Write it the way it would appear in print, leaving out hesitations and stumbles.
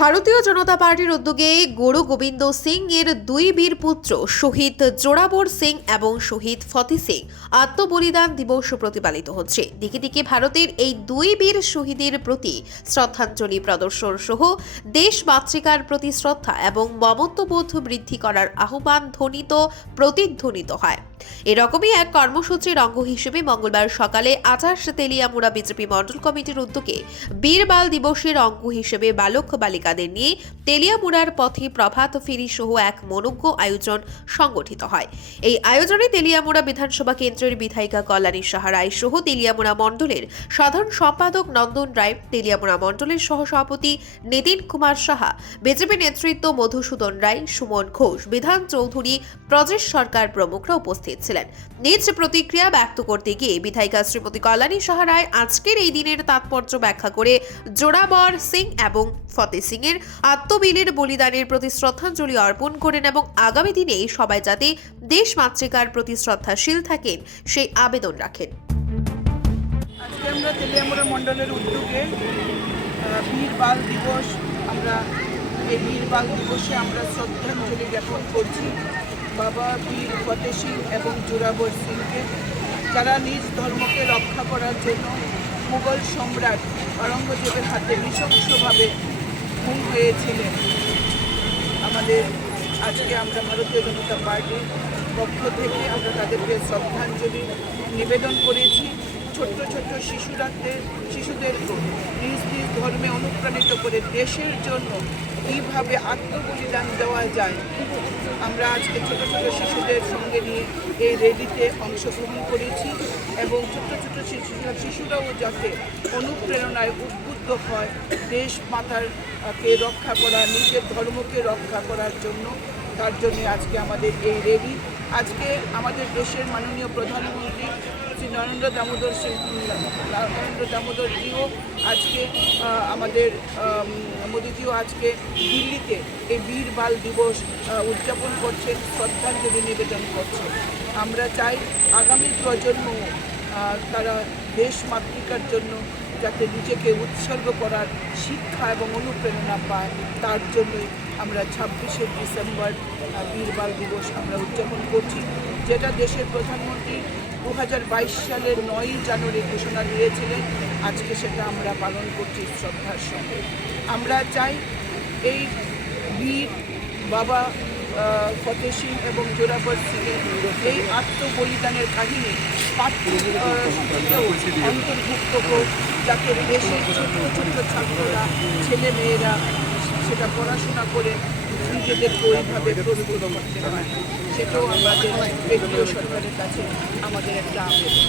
ভারতীয় জনতা পার্টির উদ্যোগে গুরু গোবিন্দ সিং এর দুই বীর পুত্র শহীদ জোরাবর সিং এবং শহীদ ফতেহ সিং আত্মবলিদান দিবস প্রতিপালিত হচ্ছে। দিকে দিকে ভারতের এই দুই বীর শহীদের প্রতি শ্রদ্ধাঞ্জলি প্রদর্শন সহ দেশ মাতৃকার প্রতি শ্রদ্ধা এবং মমত্ববোধ বৃদ্ধি করার আহ্বান প্রতিধ্বনিত হয়। এরকমই এক কর্মসূচির অঙ্গ হিসেবে মঙ্গলবার সকালে আচাশ তেলিয়ামুড়া বিজেপি মণ্ডল কমিটির উদ্যোগে বীর বাল দিবসের অঙ্গ হিসেবে বালক বালিকাদের নিয়ে তেলিয়ামুড়ার পথে প্রভাত ফেরি সহ এক মনোজ্ঞ আয়োজন সংগঠিত হয়। এই আয়োজনে তেলিয়ামুড়া বিধানসভা কেন্দ্রের বিধায়িকা কল্যাণী সাহা রায় সহ তেলিয়ামুড়া মণ্ডলের সাধারণ সম্পাদক নন্দন রায়, তেলিয়ামুড়া মণ্ডলের সহসভাপতি নিতিন কুমার সাহা, বিজেপি নেতৃত্ব মধুসূদন রায়, সুমন ঘোষ, বিধান চৌধুরী, প্রজেশ সরকার প্রমুখরা উপস্থিত ছিলেন। নিজ প্রতিক্রিয়া ব্যক্ত করতে গিয়ে বিধায়িকা শ্রীমতী কল্যাণী সাহা রায় আজকের এই দিনের তাৎপর্য ব্যাখ্যা করে জোরাবর সিং এবং ফতেহ সিং এর আত্মবীরের বলিদানের প্রতি শ্রদ্ধাঞ্জলি অর্পণ করেন এবং আগামী দিনে সবাই যাতে দেশ মাতৃকার প্রতি শ্রদ্ধাশীল থাকেন সেই আবেদন রাখেন। আজকে আমরা তেলিয়ামুড়া মণ্ডলের উদ্যোগে বীর বাল দিবস, আমরা এই বীর বাল দিবসে আমরা শ্রদ্ধাঞ্জলি জ্ঞাপন করছি বাবা বীর ফতেহ সিং এবং জোরাবর সিংকে, যারা নিজ ধর্মকে রক্ষা করার জন্য মুঘল সম্রাট আওরঙ্গজেবের হাতে নৃশংসভাবে খুন হয়েছিলেন। আমাদের আজকে আমরা ভারতীয় জনতা পার্টির পক্ষ থেকে আমরা তাদেরকে শ্রদ্ধাঞ্জলি নিবেদন করেছি। ছোট্ট ছোট্ট শিশুদেরকে নিজ নিজ ধর্মে অনুপ্রাণিত করে দেশের জন্য কীভাবে আত্মবলিদান দেওয়া যায়, আমরা আজকে ছোট ছোট শিশুদের সঙ্গে নিয়ে এই র্যালিতে অংশগ্রহণ করেছি এবং ছোট্ট ছোট শিশুরাও যাতে অনুপ্রেরণায় উদ্বুদ্ধ হয় দেশ মাতাকে রক্ষা করা, নিজের ধর্মকে রক্ষা করার জন্য, তার জন্য আজকে আমাদের এই র্যালি। আজকে আমাদের দেশের মাননীয় প্রধানমন্ত্রী শ্রী নরেন্দ্র দামোদরজিও আজকে আমাদের মোদীজিও আজকে দিল্লিতে এই বীর বাল দিবস উদযাপন করছেন, শ্রদ্ধাঞ্জলি নিবেদন করছেন। আমরা চাই আগামী প্রজন্ম তারা দেশ মাতৃকার জন্য যাতে নিজেকে উৎসর্গ করার শিক্ষা এবং অনুপ্রেরণা পায়, তার জন্যই আমরা 26শে ডিসেম্বর বীর বাল দিবস আমরা উদযাপন করছি, যেটা দেশের প্রধানমন্ত্রী 2022 সালের 9ই জানুয়ারি ঘোষণা দিয়েছিলেন। আজকে সেটা আমরা পালন করছি শ্রদ্ধার সঙ্গে। আমরা চাই এই বীর বাবা ফতেহ সিং এবং জোরাবর সিংয়ের এই আত্মবলিদানের কাহিনী পাঠ্যসূচিতেও অন্তর্ভুক্ত হোক, যাতে দেশের ছোট্ট ছোট্ট ছাত্ররা, ছেলে মেয়েরা সেটা পড়াশোনা করে নিজেদেরকে ওইভাবে প্রস্তুত করতে পারে। সেটাও আমাদের কেন্দ্রীয় সরকারের কাছে আমাদের একটা আবেদন।